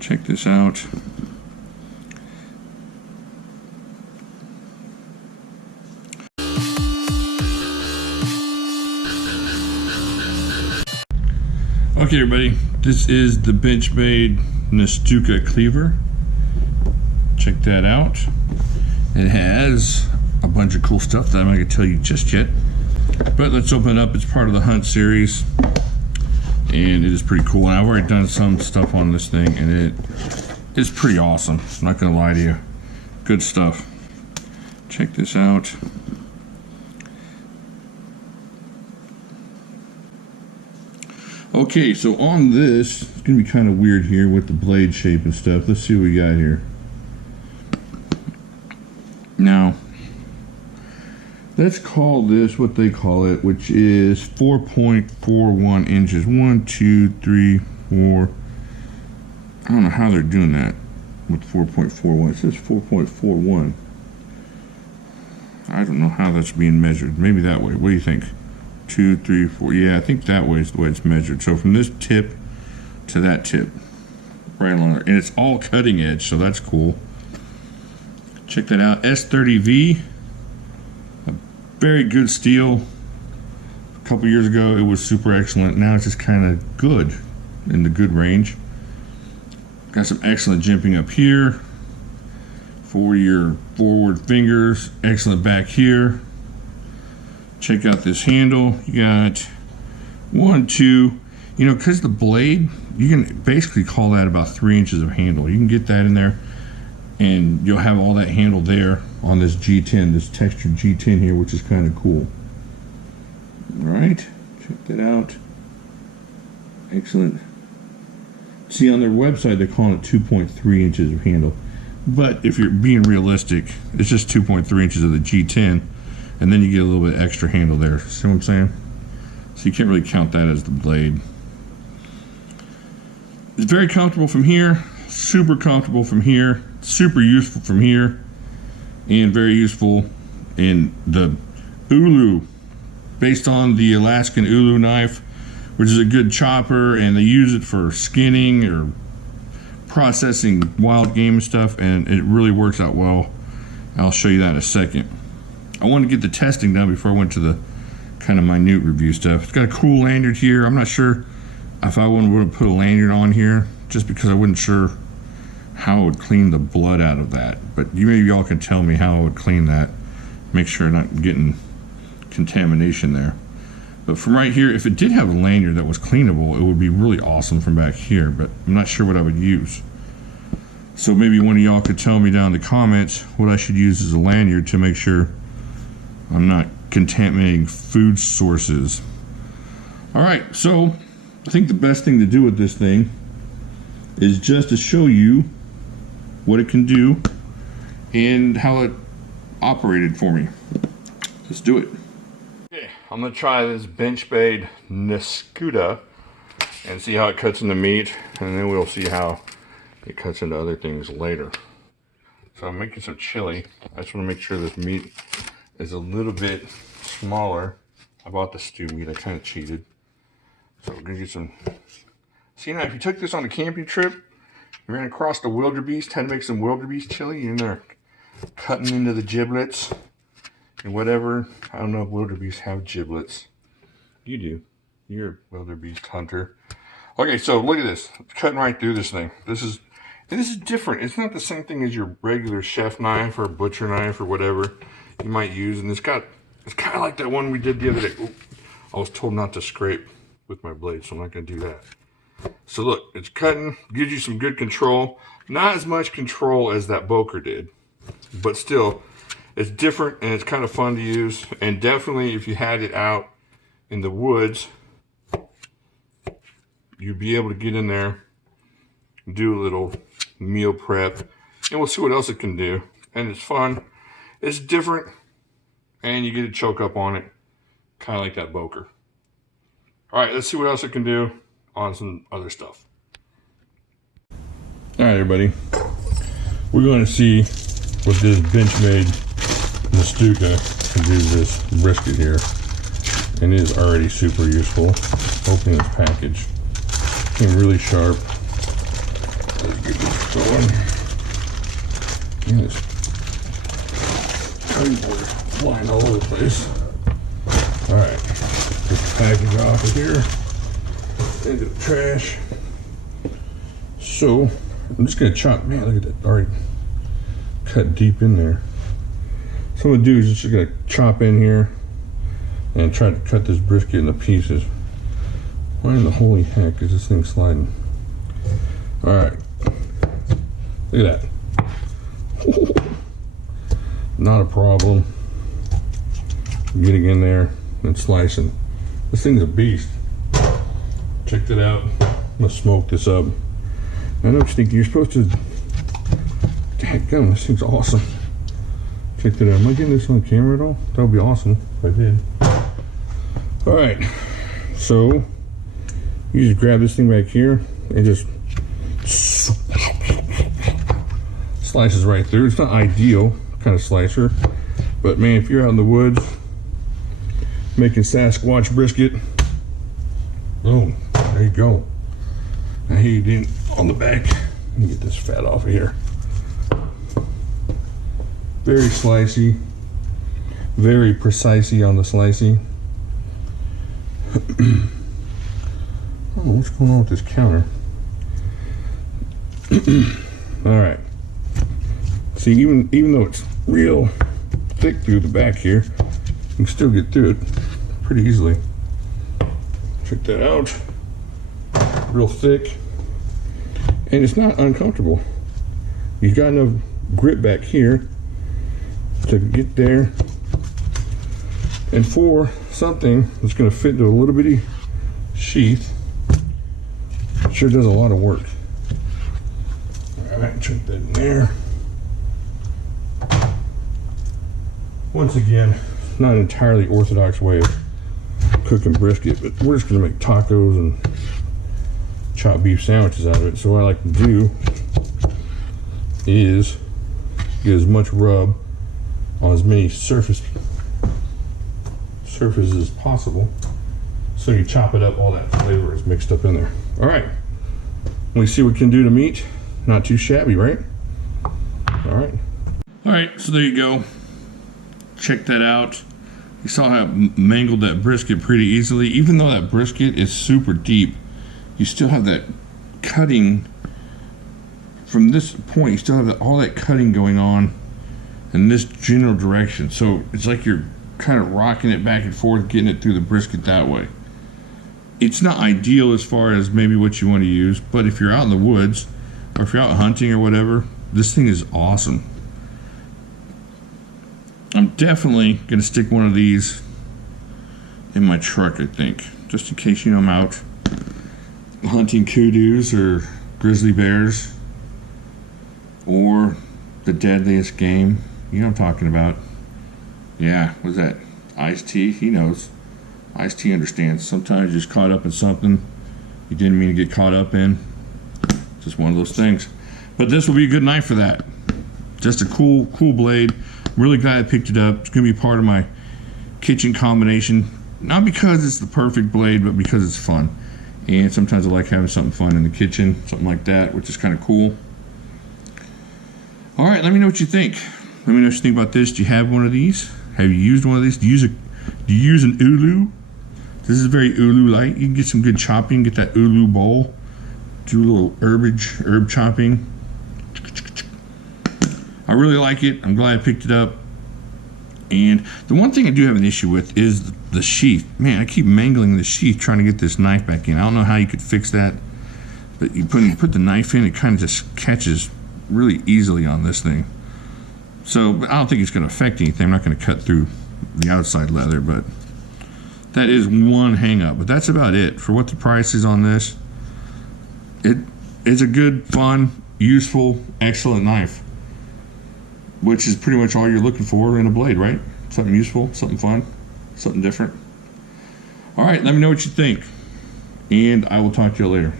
Check this out. Okay everybody, this is the Benchmade Nestucca cleaver. Check that out. It has a bunch of cool stuff that I'm not going to tell you just yet. But let's open it up. It's part of the Hunt series. And it is pretty cool. And I've already done some stuff on this thing and it is pretty awesome. I'm not going to lie to you. Good stuff. Check this out. Okay, so on this, it's going to be kind of weird here with the blade shape and stuff. Let's see what we got here. Now, let's call this what they call it, which is 4.41 inches. 1, 2, 3, 4. I don't know how they're doing that with 4.41. It says 4.41. I don't know how that's being measured. Maybe that way. What do you think? 2, 3, 4. Yeah, I think that way is the way it's measured. So from this tip to that tip, right along there, and it's all cutting edge, so that's cool. Check that out. S30V, a very good steel. A couple years ago, it was super excellent. Now it's just kind of good, in the good range. Got some excellent jimping up here for your forward fingers. Excellent back here. Check out this handle. You got 1, 2, you know, because the blade, you can basically call that about 3 inches of handle. You can get that in there and you'll have all that handle there on this G10, this textured G10 here, which is kind of cool. All right, check that out. Excellent. See, on their website, they're calling it 2.3 inches of handle. But if you're being realistic, it's just 2.3 inches of the G10. And then you get a little bit extra handle there. See what I'm saying? So you can't really count that as the blade. It's very comfortable from here. Super comfortable from here. Super useful from here. And very useful in the ulu. Based on the Alaskan ulu knife, which is a good chopper. And they use it for skinning or processing wild game and stuff. And it really works out well. I'll show you that in a second. I wanted to get the testing done before I went to the kind of minute review stuff. It's got a cool lanyard here. I'm not sure if I would have put a lanyard on here just because I wasn't sure how I would clean the blood out of that. But maybe y'all can tell me how I would clean that. Make sure I'm not getting contamination there. But from right here, if it did have a lanyard that was cleanable, it would be really awesome from back here. But I'm not sure what I would use. So maybe one of y'all could tell me down in the comments what I should use as a lanyard to make sure I'm not contaminating food sources. All right, so I think the best thing to do with this thing is just to show you what it can do and how it operated for me. Let's do it. Okay, I'm gonna try this Benchmade Nestucca and see how it cuts into meat, and then we'll see how it cuts into other things later. So I'm making some chili. I just want to make sure this meat is a little bit smaller. I bought the stew meat. I kind of cheated. So we're gonna get some. See, now if you took this on a camping trip, you ran across the wildebeest, had to make some wildebeest chili, you're in there cutting into the giblets and whatever. I don't know if wildebeest have giblets. You do. You're a wildebeest hunter. Okay, so look at this. It's cutting right through this thing. This is different. It's not the same thing as your regular chef knife or butcher knife or whatever you might use, and it's kind of like that one we did the other day. Ooh, I was told not to scrape with my blade, so I'm not going to do that. So look, it's cutting, gives you some good control. Not as much control as that Boker did, but still, it's different and it's kind of fun to use. And definitely, if you had it out in the woods, you'd be able to get in there, do a little meal prep, and we'll see what else it can do. And it's fun. It's different, and you get to choke up on it, kind of like that Boker. All right, let's see what else it can do on some other stuff. All right, everybody. We're going to see what this Benchmade Nestucca can do to this brisket here. And it is already super useful. Opening this package. Came really sharp. Let's get going. And it's cardboard flying all over the place. Alright, get the package off of here into the trash. So, I'm just going to chop. Man, look at that. Already cut deep in there. So, what I'm going to do is just going to chop in here and try to cut this brisket into pieces. Why in the holy heck is this thing sliding? Alright. Look at that. Not a problem. Getting in there and slicing. This thing's a beast. Check that out. I'm gonna smoke this up. I know what you're thinking. You're supposed to. Dadgum, this thing's awesome. Check that out. Am I getting this on camera at all? That would be awesome if I did. Alright. So, you just grab this thing back here and just slices right through. It's not ideal kind of slicer, but man, if you're out in the woods making Sasquatch brisket, boom, there you go. Now here you didn't on the back. Let me get this fat off of here. Very slicey, very precisey on the slicey. Oh, what's going on with this counter? All right. See, even though it's real thick through the back here, you can still get through it pretty easily. Check that out. Real thick, and it's not uncomfortable. You've got enough grip back here to get there, and for something that's going to fit into a little bitty sheath, it sure does a lot of work. All right, check that in there. Once again, not an entirely orthodox way of cooking brisket, but we're just going to make tacos and chopped beef sandwiches out of it. So what I like to do is get as much rub on as many surfaces as possible, so you chop it up, all that flavor is mixed up in there. All right, we see what we can do to meat. Not too shabby, right? All right, so there you go. Check that out. You saw how it mangled that brisket pretty easily. Even though that brisket is super deep, you still have that cutting from this point. You still have all that cutting going on in this general direction. So it's like you're kind of rocking it back and forth, getting it through the brisket that way. It's not ideal as far as maybe what you want to use, but if you're out in the woods or if you're out hunting or whatever, this thing is awesome. I'm definitely going to stick one of these in my truck, I think, just in case, you know, I'm out hunting koodoos or grizzly bears or the deadliest game. You know what I'm talking about. Yeah, what's that? Ice-T? He knows. Ice-T understands. Sometimes you're just caught up in something you didn't mean to get caught up in. Just one of those things. But this will be a good knife for that. Just a cool blade. Really glad I picked it up. It's going to be part of my kitchen combination. Not because it's the perfect blade, but because it's fun. And sometimes I like having something fun in the kitchen, something like that, which is kind of cool. All right, let me know what you think. Let me know what you think about this. Do you have one of these? Have you used one of these? Do you use an ulu? This is very ulu-like. You can get some good chopping, get that ulu bowl. Do a little herb chopping. I really like it. I'm glad I picked it up. And the one thing I do have an issue with is the sheath. Man, I keep mangling the sheath trying to get this knife back in. I don't know how you could fix that. But you put the knife in, it kind of just catches really easily on this thing. So, but I don't think it's going to affect anything. I'm not going to cut through the outside leather, but that is one hang up. But that's about it. For what the price is on this, it's a good, fun, useful, excellent knife. Which is pretty much all you're looking for in a blade, right? Something useful, something fun, something different. All right, let me know what you think. And I will talk to you later.